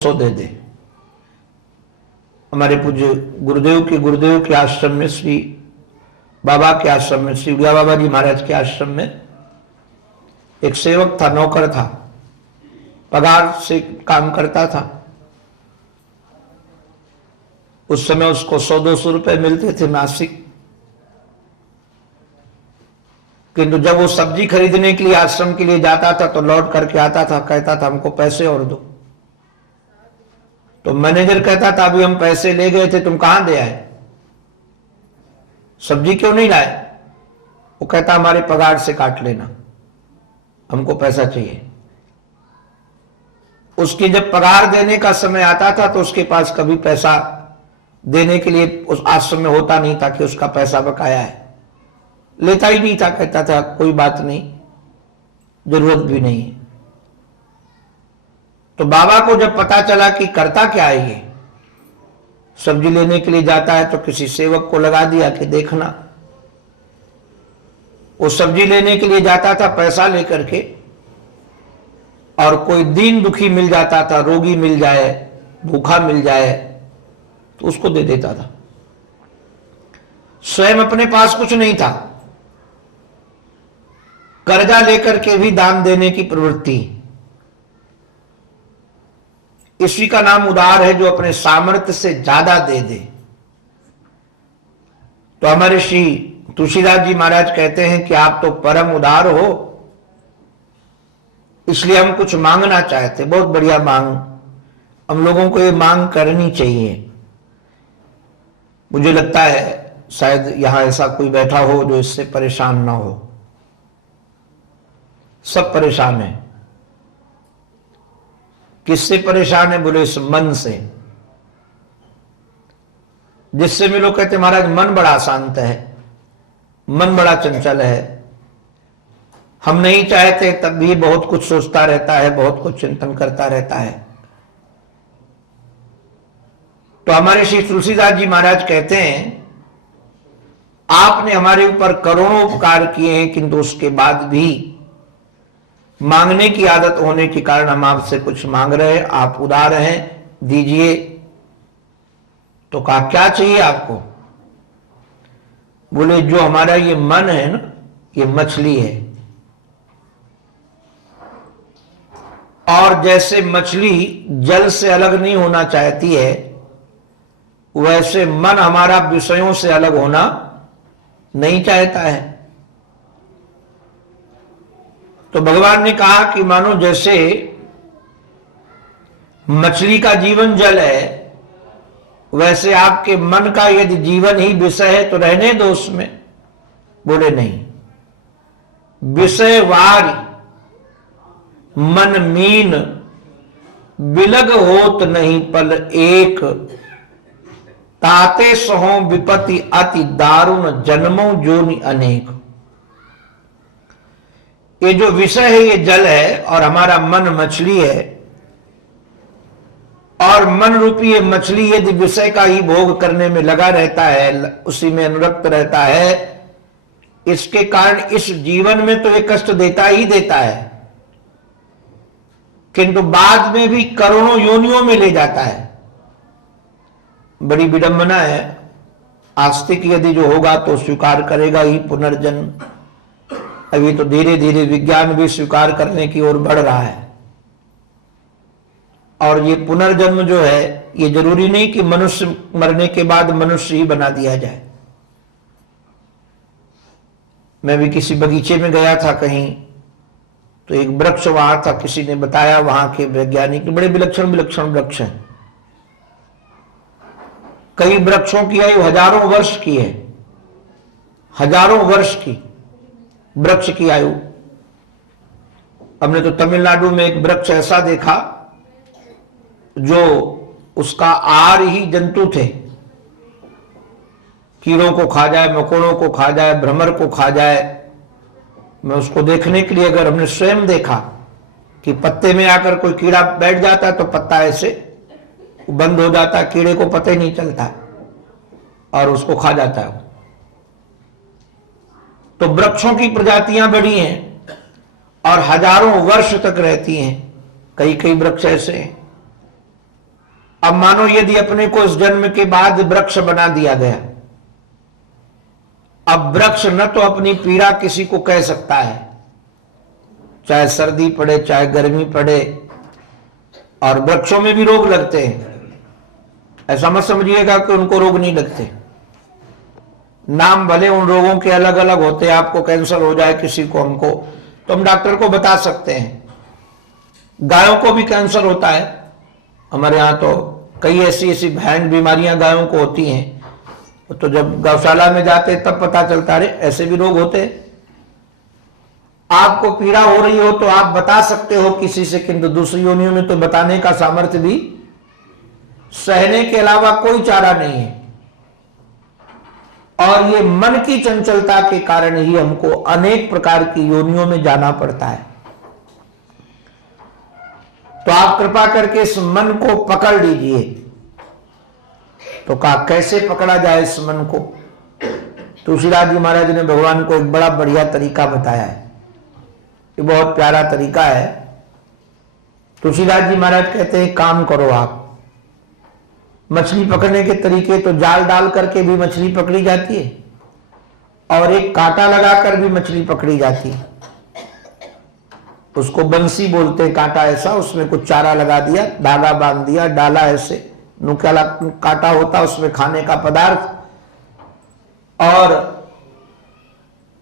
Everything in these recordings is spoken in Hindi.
सो दे दे। हमारे पूज्य गुरुदेव के आश्रम में, श्री बाबा के आश्रम में, श्री उड़िया बाबा जी महाराज के आश्रम में एक सेवक था, नौकर था, पगार से काम करता था। उस समय उसको 100-200 रुपए मिलते थे मासिक। किंतु जब वो सब्जी खरीदने के लिए आश्रम के लिए जाता था तो लौट करके आता था, कहता था हमको पैसे और दो। तो मैनेजर कहता था अभी हम पैसे ले गए थे, तुम कहां दे आए, सब्जी क्यों नहीं लाए? वो कहता हमारे पगार से काट लेना, हमको पैसा चाहिए। उसकी जब पगार देने का समय आता था तो उसके पास कभी पैसा देने के लिए उस आश्रम में होता नहीं था कि उसका पैसा बकाया है, लेता ही नहीं था। कहता था कोई बात नहीं, जरूरत भी नहीं है। तो बाबा को जब पता चला कि करता क्या है ये, सब्जी लेने के लिए जाता है, तो किसी सेवक को लगा दिया कि देखना। वो सब्जी लेने के लिए जाता था पैसा लेकर के, और कोई दीन दुखी मिल जाता था, रोगी मिल जाए, भूखा मिल जाए, तो उसको दे देता था। स्वयं अपने पास कुछ नहीं था, कर्जा लेकर के भी दान देने की प्रवृत्ति। इसी का नाम उदार है, जो अपने सामर्थ्य से ज्यादा दे दे। तो हमारे श्री तुलसीदास जी महाराज कहते हैं कि आप तो परम उदार हो, इसलिए हम कुछ मांगना चाहते। बहुत बढ़िया मांग, हम लोगों को ये मांग करनी चाहिए। मुझे लगता है शायद यहां ऐसा कोई बैठा हो जो इससे परेशान ना हो। सब परेशान है। किससे परेशान है? बोले इस मन से। जिससे मिलो कहते महाराज मन बड़ा शांत है, मन बड़ा चंचल है, हम नहीं चाहते तब भी बहुत कुछ सोचता रहता है, बहुत कुछ चिंतन करता रहता है। तो हमारे श्री तुलसीदास जी महाराज कहते हैं आपने हमारे ऊपर करोड़ों उपकार किए हैं, किंतु उसके बाद भी मांगने की आदत होने के कारण हम आपसे कुछ मांग रहे हैं, आप उदार हैं, दीजिए। तो कहा क्या चाहिए आपको? बोले जो हमारा ये मन है ना, ये मछली है, और जैसे मछली जल से अलग नहीं होना चाहती है, वैसे मन हमारा विषयों से अलग होना नहीं चाहता है। तो भगवान ने कहा कि मानो जैसे मछली का जीवन जल है, वैसे आपके मन का यदि जीवन ही विषय है तो रहने दो उसमें। बोले नहीं, विषय वारी मन मीन, बिलग होत नहीं पल एक, ताते सहो विपत्ति अति दारुण, जन्मों जोनि अनेक। ये जो विषय है ये जल है, और हमारा मन मछली है, और मन रूपी ये मछली यदि विषय का ही भोग करने में लगा रहता है, उसी में अनुरक्त रहता है, इसके कारण इस जीवन में तो ये कष्ट देता ही देता है, किंतु बाद में भी करोड़ों योनियों में ले जाता है। बड़ी विडंबना है। आस्तिक यदि जो होगा तो स्वीकार करेगा ही पुनर्जन्म। अभी तो धीरे धीरे विज्ञान भी स्वीकार करने की ओर बढ़ रहा है, और ये पुनर्जन्म जो है ये जरूरी नहीं कि मनुष्य मरने के बाद मनुष्य ही बना दिया जाए। मैं भी किसी बगीचे में गया था कहीं, तो एक वृक्ष वहां था, किसी ने बताया वहां के वैज्ञानिक, बड़े विलक्षण विलक्षण वृक्ष हैं। कई वृक्षों की आयु हजारों वर्ष की है, हजारों वर्ष की वृक्ष की आयु। हमने तो तमिलनाडु में एक वृक्ष ऐसा देखा जो उसका आहार ही जंतु थे, कीड़ों को खा जाए, मकोड़ों को खा जाए, भ्रमर को खा जाए। मैं उसको देखने के लिए, अगर हमने स्वयं देखा कि पत्ते में आकर कोई कीड़ा बैठ जाता है तो पत्ता ऐसे बंद हो जाता है, कीड़े को पता ही नहीं चलता और उसको खा जाता है। तो वृक्षों की प्रजातियां बड़ी हैं और हजारों वर्ष तक रहती हैं। कई कई वृक्ष ऐसे हैं अब मानो यदि अपने को इस जन्म के बाद वृक्ष बना दिया गया, अब वृक्ष न तो अपनी पीड़ा किसी को कह सकता है, चाहे सर्दी पड़े चाहे गर्मी पड़े, और वृक्षों में भी रोग लगते हैं। ऐसा मत समझिएगा कि उनको रोग नहीं लगते, नाम भले उन रोगों के अलग अलग होते हैं। आपको कैंसर हो जाए किसी को, हमको, तो हम डॉक्टर को बता सकते हैं। गायों को भी कैंसर होता है, हमारे यहाँ तो कई ऐसी ऐसी भयानक बीमारियां गायों को होती हैं, तो जब गौशाला में जाते तब पता चलता है ऐसे भी रोग होते हैं। आपको पीड़ा हो रही हो तो आप बता सकते हो किसी से, किंतु दूसरी योनियों में तो बताने का सामर्थ्य भी, सहने के अलावा कोई चारा नहीं है। और ये मन की चंचलता के कारण ही हमको अनेक प्रकार की योनियों में जाना पड़ता है। तो आप कृपा करके इस मन को पकड़ लीजिए। तो कहा कैसे पकड़ा जाए इस मन को? तुलसीदास जी महाराज ने भगवान को एक बड़ा बढ़िया तरीका बताया है। ये बहुत प्यारा तरीका है। तुलसीदास जी महाराज कहते हैं काम करो आप। मछली पकड़ने के तरीके तो जाल डाल करके भी मछली पकड़ी जाती है, और एक कांटा लगाकर भी मछली पकड़ी जाती है। उसको बंसी बोलते हैं, कांटा ऐसा, उसमें कुछ चारा लगा दिया, धागा बांध दिया, डाला ऐसे, नुकीला कांटा होता उसमें खाने का पदार्थ, और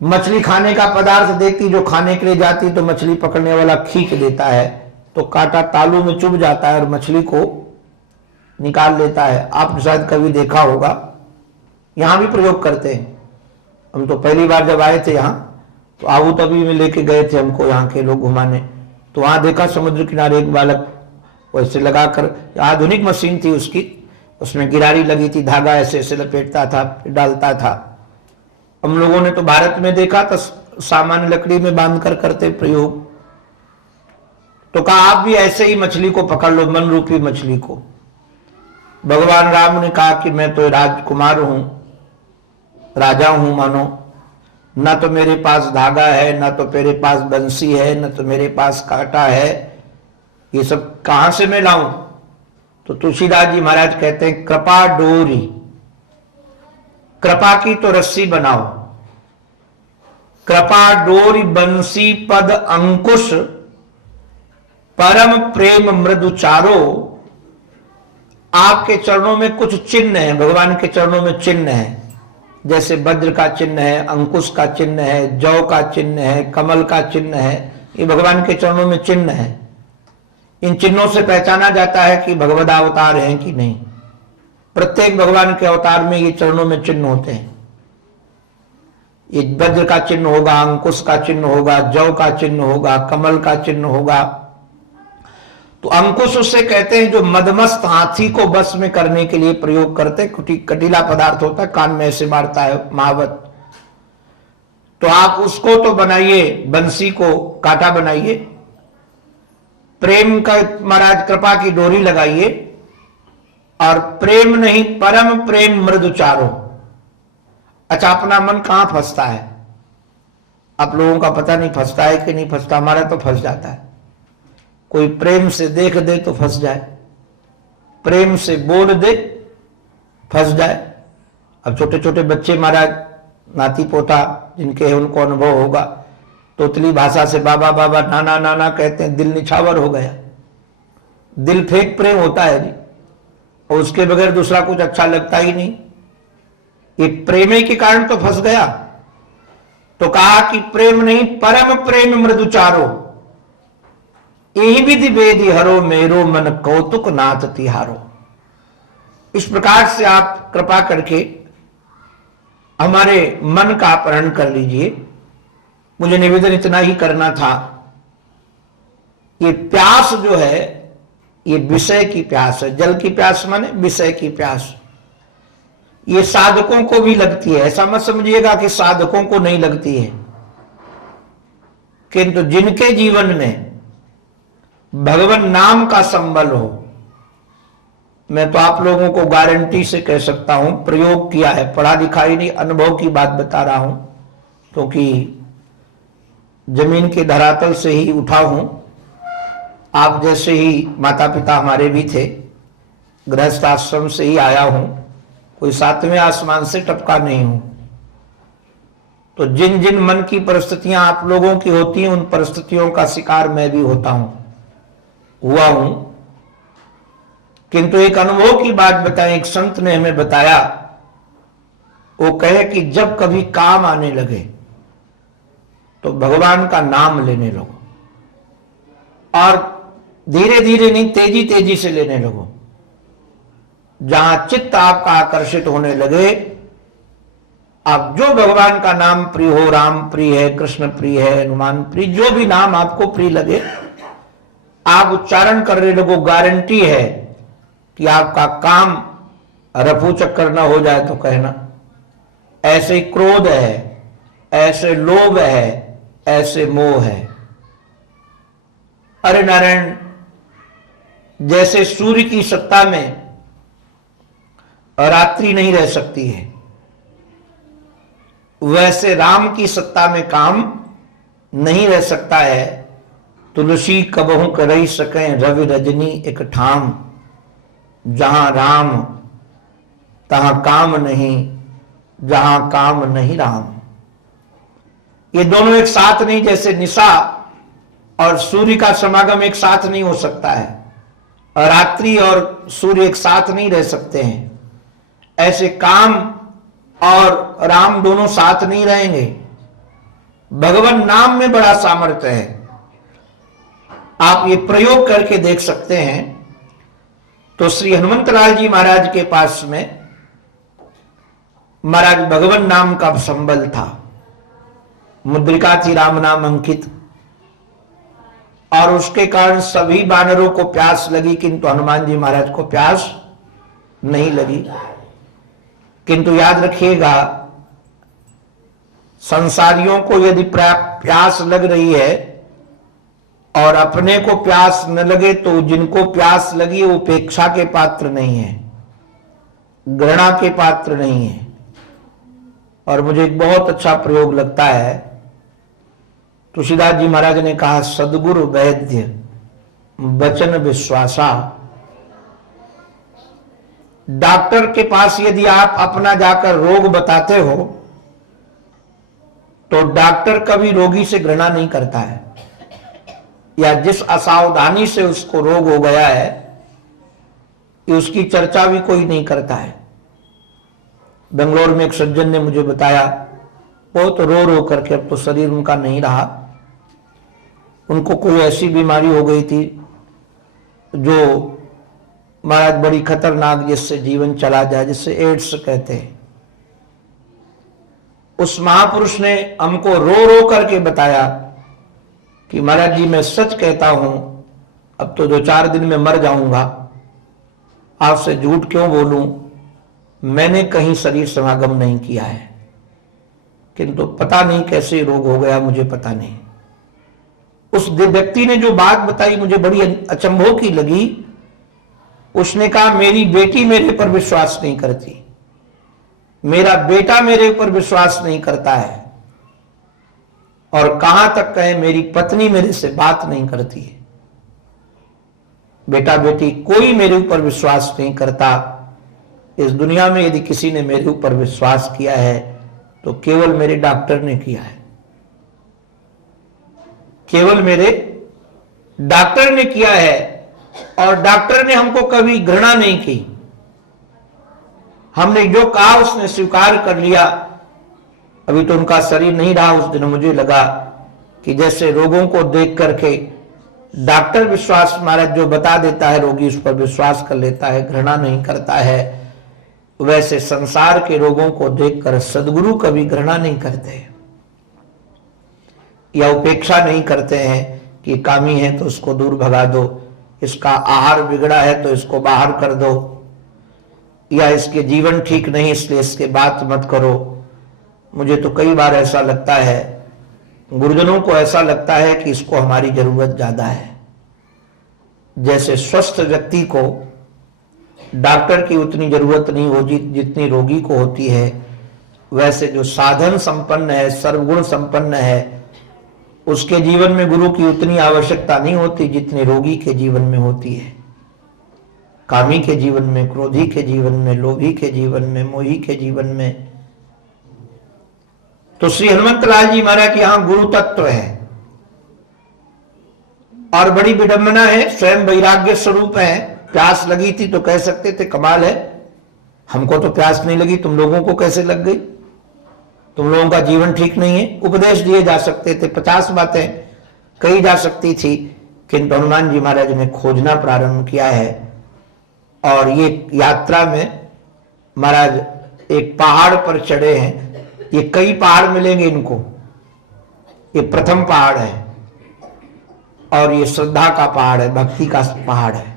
मछली खाने का पदार्थ देती, जो खाने के लिए जाती तो मछली पकड़ने वाला खींच देता है, तो कांटा तालू में चुभ जाता है और मछली को निकाल लेता है। आपने शायद कभी देखा होगा, यहां भी प्रयोग करते हैं। हम तो पहली बार जब आए थे यहाँ, तो आबू तबी में लेके गए थे हमको यहाँ के लोग घुमाने, तो वहां देखा समुद्र किनारे एक बालक वैसे लगाकर, आधुनिक मशीन थी उसकी, उसमें गिरारी लगी थी, धागा ऐसे ऐसे लपेटता था, डालता था। हम लोगों ने तो भारत में देखा तो सामान्य लकड़ी में बांधकर करते प्रयोग। तो कहा आप भी ऐसे ही मछली को पकड़ लो, मन रूपी मछली को। भगवान राम ने कहा कि मैं तो राजकुमार हूं, राजा हूं मानो, ना तो मेरे पास धागा है, ना तो मेरे पास बंसी है, ना तो मेरे पास कांटा है, ये सब कहां से मैं लाऊं? तो तुलसीदास जी महाराज कहते हैं कृपा डोरी, कृपा की तो रस्सी बनाओ, कृपा डोरी बंसी पद अंकुश, परम प्रेम मृदु चारो। आपके चरणों में कुछ चिन्ह है, भगवान के चरणों में चिन्ह है, जैसे वज्र का चिन्ह है, अंकुश का चिन्ह है, जौ का चिन्ह है, कमल का चिन्ह है, ये भगवान के चरणों में चिन्ह है। इन चिन्हों से पहचाना जाता है कि भगवद अवतार हैं कि नहीं। प्रत्येक भगवान के अवतार में ये चरणों में चिन्ह होते हैं। ये वज्र का चिन्ह होगा, अंकुश का चिन्ह होगा, जौ का चिन्ह होगा, कमल का चिन्ह होगा। तो अंकुश उससे कहते हैं जो मदमस्त हाथी को बस में करने के लिए प्रयोग करते, कटीला पदार्थ होता है, कान में ऐसे मारता है महावत। तो आप उसको तो बनाइए, बंसी को कांटा बनाइए, प्रेम का महाराज कृपा की डोरी लगाइए, और प्रेम नहीं परम प्रेम मृदु चारो। अच्छा, अपना मन कहां फंसता है? आप लोगों का पता नहीं फंसता है कि नहीं फंसता, हमारा तो फंस जाता है। कोई प्रेम से देख दे तो फंस जाए, प्रेम से बोल दे फंस जाए। अब छोटे छोटे बच्चे महाराज, नाती पोता जिनके हैं उनको अनुभव होगा, तोतली भाषा से बाबा बाबा नाना नाना कहते हैं, दिल निछावर हो गया। दिल फेक प्रेम होता है नहीं, और उसके बगैर दूसरा कुछ अच्छा लगता ही नहीं। ये प्रेमे के कारण तो फंस गया। तो कहा कि प्रेम नहीं परम प्रेम मृदु चारो, यही विधि वेदी हरो मेरो मन कौतुक नाथ तिहारो। इस प्रकार से आप कृपा करके हमारे मन का अपहरण कर लीजिए। मुझे निवेदन इतना ही करना था। ये प्यास जो है, ये विषय की प्यास है। जल की प्यास माने विषय की प्यास। ये साधकों को भी लगती है, ऐसा मत समझिएगा कि साधकों को नहीं लगती है, किंतु जिनके जीवन में भगवान नाम का संबल हो, मैं तो आप लोगों को गारंटी से कह सकता हूं, प्रयोग किया है, पढ़ा दिखाई नहीं, अनुभव की बात बता रहा हूं, क्योंकि जमीन के धरातल से ही उठा हूं। आप जैसे ही माता पिता हमारे भी थे, गृहस्थ आश्रम से ही आया हूं, कोई 7वें आसमान से टपका नहीं हूं। तो जिन जिन मन की परिस्थितियां आप लोगों की होती हैं, उन परिस्थितियों का शिकार मैं भी होता हूं, हुआ हूं। किंतु एक अनुभव की बात बताएं, एक संत ने हमें बताया, वो कहे कि जब कभी काम आने लगे तो भगवान का नाम लेने लगो, और धीरे धीरे नहीं, तेजी तेजी से लेने लगो। जहां चित्त आपका आकर्षित होने लगे, आप जो भगवान का नाम प्रिय हो, राम प्रिय है, कृष्ण प्रिय है, हनुमान प्रिय, जो भी नाम आपको प्रिय लगे, आप उच्चारण करने लगो। गारंटी है कि आपका काम रफू चक्कर न हो जाए तो कहना। ऐसे क्रोध है, ऐसे लोभ है, ऐसे मोह है। अरे नारायण, जैसे सूर्य की सत्ता में रात्रि नहीं रह सकती है, वैसे राम की सत्ता में काम नहीं रह सकता है। तुलसी कबहू करई सके रवि रजनी एक ठाम, जहां राम तहां काम नहीं, जहां काम नहीं राम। ये दोनों एक साथ नहीं, जैसे निशा और सूर्य का समागम एक साथ नहीं हो सकता है, और रात्रि और सूर्य एक साथ नहीं रह सकते हैं, ऐसे काम और राम दोनों साथ नहीं रहेंगे। भगवान नाम में बड़ा सामर्थ्य है। आप ये प्रयोग करके देख सकते हैं। तो श्री हनुमंतलाल जी महाराज के पास में महाराज भगवान नाम का संबल था, मुद्रिका थी राम नाम अंकित, और उसके कारण सभी बानरों को प्यास लगी, किंतु हनुमान जी महाराज को प्यास नहीं लगी। किंतु याद रखिएगा, संसारियों को यदि प्यास लग रही है और अपने को प्यास न लगे, तो जिनको प्यास लगी वो उपेक्षा के पात्र नहीं है, घृणा के पात्र नहीं है। और मुझे एक बहुत अच्छा प्रयोग लगता है, तुलसीदास जी महाराज ने कहा, सदगुरु वैद्य वचन विश्वासा। डॉक्टर के पास यदि आप अपना जाकर रोग बताते हो, तो डॉक्टर कभी रोगी से घृणा नहीं करता है, या जिस असावधानी से उसको रोग हो गया है, उसकी चर्चा भी कोई नहीं करता है। बेंगलोर में एक सज्जन ने मुझे बताया, वो तो रो रो करके, अब तो शरीर उनका नहीं रहा, उनको कोई ऐसी बीमारी हो गई थी जो महाराज बड़ी खतरनाक, जिससे जीवन चला जाए, जिससे एड्स कहते हैं। उस महापुरुष ने हमको रो रो करके बताया कि महाराज जी, मैं सच कहता हूं, अब तो 2-4 दिन में मर जाऊंगा, आपसे झूठ क्यों बोलूं, मैंने कहीं शरीर समागम नहीं किया है, किंतु पता नहीं कैसे रोग हो गया, मुझे पता नहीं। उस व्यक्ति ने जो बात बताई मुझे बड़ी अचंभों की लगी। उसने कहा, मेरी बेटी मेरे पर विश्वास नहीं करती, मेरा बेटा मेरे ऊपर विश्वास नहीं करता है, और कहां तक कहे मेरी पत्नी मेरे से बात नहीं करती है। बेटा बेटी कोई मेरे ऊपर विश्वास नहीं करता। इस दुनिया में यदि किसी ने मेरे ऊपर विश्वास किया है तो केवल मेरे डॉक्टर ने किया है, केवल मेरे डॉक्टर ने किया है, और डॉक्टर ने हमको कभी घृणा नहीं की। हमने जो कहा उसने स्वीकार कर लिया। अभी तो उनका शरीर नहीं रहा। उस दिन मुझे लगा कि जैसे रोगों को देख करके डॉक्टर विश्वास, महाराज जो बता देता है रोगी उस पर विश्वास कर लेता है, घृणा नहीं करता है, वैसे संसार के रोगों को देखकर सदगुरु कभी घृणा नहीं करते या उपेक्षा नहीं करते हैं कि कामी है तो उसको दूर भगा दो, इसका आहार बिगड़ा है तो इसको बाहर कर दो, या इसके जीवन ठीक नहीं इसलिए इसके बात मत करो। मुझे तो कई बार ऐसा लगता है, गुरुजनों को ऐसा लगता है कि इसको हमारी जरूरत ज्यादा है। जैसे स्वस्थ व्यक्ति को डॉक्टर की उतनी जरूरत नहीं होती जितनी रोगी को होती है, वैसे जो साधन संपन्न है, सर्वगुण संपन्न है, उसके जीवन में गुरु की उतनी आवश्यकता नहीं होती जितनी रोगी के जीवन में होती है। कामी के जीवन में, क्रोधी के जीवन में, लोभी के जीवन में, मोही के जीवन में। तो श्री हनुमत लाल जी महाराज यहां गुरु तत्व है और बड़ी विडंबना है, स्वयं वैराग्य स्वरूप है। प्यास लगी थी तो कह सकते थे कमाल है, हमको तो प्यास नहीं लगी, तुम लोगों को कैसे लग गई, तुम लोगों का जीवन ठीक नहीं है। उपदेश दिए जा सकते थे, 50 बातें कही जा सकती थी, किंतु हनुमान जी महाराज ने खोजना प्रारंभ किया है। और ये यात्रा में महाराज एक पहाड़ पर चढ़े हैं, ये कई पहाड़ मिलेंगे इनको, ये प्रथम पहाड़ है और ये श्रद्धा का पहाड़ है, भक्ति का पहाड़ है।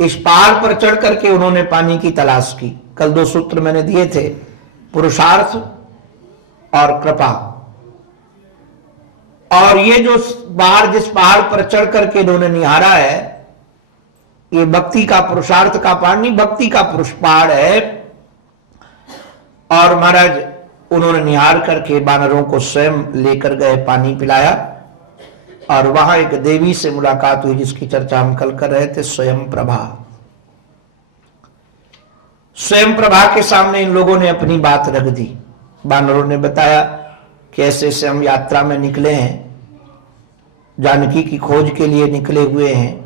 इस पहाड़ पर चढ़ करके उन्होंने पानी की तलाश की। कल 2 सूत्र मैंने दिए थे, पुरुषार्थ और कृपा। और ये जो पहाड़, जिस पहाड़ पर चढ़ करके इन्होंने निहारा है, ये भक्ति का, पुरुषार्थ का पहाड़ नहीं, भक्ति का पुरुष पहाड़ है। और महाराज उन्होंने निहार करके बानरों को स्वयं लेकर गए, पानी पिलाया। और वहां एक देवी से मुलाकात हुई जिसकी चर्चा हम कल कर रहे थे, स्वयं प्रभा। स्वयं प्रभा के सामने इन लोगों ने अपनी बात रख दी। बानरों ने बताया कि ऐसे ऐसे हम यात्रा में निकले हैं, जानकी की खोज के लिए निकले हुए हैं।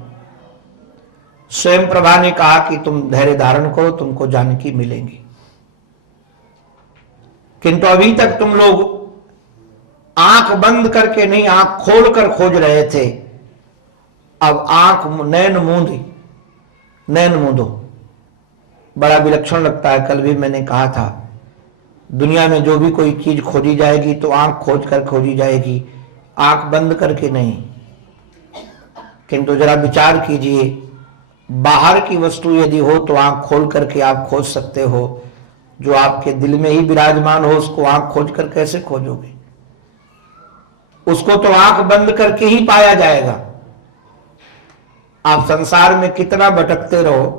स्वयं प्रभा ने कहा कि तुम धैर्य धारण करो, तुमको जानकी मिलेंगी। किंतु अभी तक तुम लोग आंख बंद करके नहीं, आंख खोल कर खोज रहे थे, अब आंख, नैन मूंदो। बड़ा विलक्षण लगता है। कल भी मैंने कहा था, दुनिया में जो भी कोई चीज खोजी जाएगी तो आंख खोज कर खोजी जाएगी, आंख बंद करके नहीं। किंतु जरा विचार कीजिए, बाहर की वस्तु यदि हो तो आंख खोल करके आप खोज सकते हो, जो आपके दिल में ही विराजमान हो उसको आंख खोज कर कैसे खोजोगे? उसको तो आंख बंद करके ही पाया जाएगा। आप संसार में कितना भटकते रहो,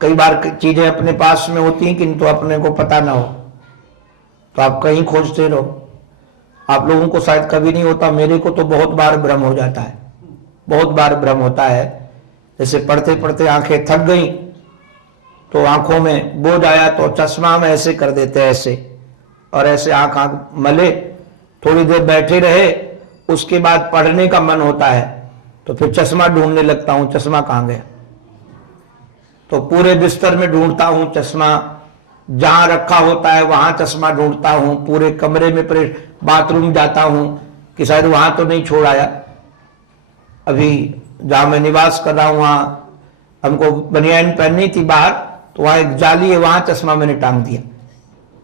कई बार चीजें अपने पास में होती हैं किंतु अपने को पता ना हो, तो आप कहीं खोजते रहो। आप लोगों को शायद कभी नहीं होता, मेरे को तो बहुत बार भ्रम हो जाता है, बहुत बार भ्रम होता है। जैसे पढ़ते पढ़ते आंखें थक गई तो आंखों में बोझ आया तो चश्मा हम ऐसे कर देते हैं, ऐसे और ऐसे आंख मले, थोड़ी देर बैठे रहे, उसके बाद पढ़ने का मन होता है तो फिर चश्मा ढूंढने लगता हूं, चश्मा कहां गया? तो पूरे बिस्तर में ढूंढता हूं चश्मा, जहां रखा होता है वहां चश्मा ढूंढता हूं, पूरे कमरे में, बाथरूम जाता हूं कि शायद वहां तो नहीं छोड़ आया। अभी जहां मैं निवास कर रहा हूं वहां हमको बनियान पहननी थी बाहर, तो वहां एक जाली है, वहां चश्मा मैंने टांग दिया।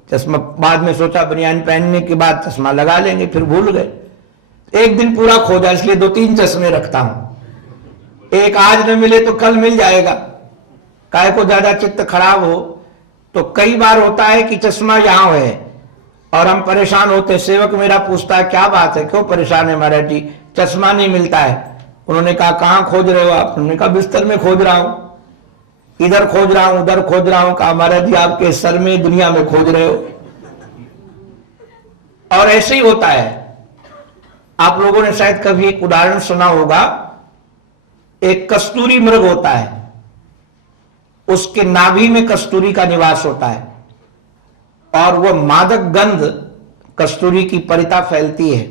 चश्मा बाद में सोचा बनियान पहनने के बाद चश्मा लगा लेंगे, फिर भूल गए। एक दिन पूरा खोजा, इसलिए 2-3 चश्मे रखता हूं। एक आज न मिले तो कल मिल जाएगा, काहे को ज्यादा चित्त खराब हो। तो कई बार होता है कि चश्मा यहां है और हम परेशान होते। सेवक मेरा पूछता है क्या बात है, क्यों परेशान है महाराज जी, चश्मा नहीं मिलता है। उन्होंने कहा कहां खोज रहे हो आप? उन्होंने कहा बिस्तर में खोज रहा हूं, इधर खोज रहा हूं, उधर खोज रहा हूं। कहा महाराज जी आपके सर में दुनिया में खोज रहे हो। और ऐसे ही होता है। आप लोगों ने शायद कभी एक उदाहरण सुना होगा, एक कस्तूरी मृग होता है, उसके नाभि में कस्तूरी का निवास होता है और वह मादक गंध कस्तूरी की परिता फैलती है।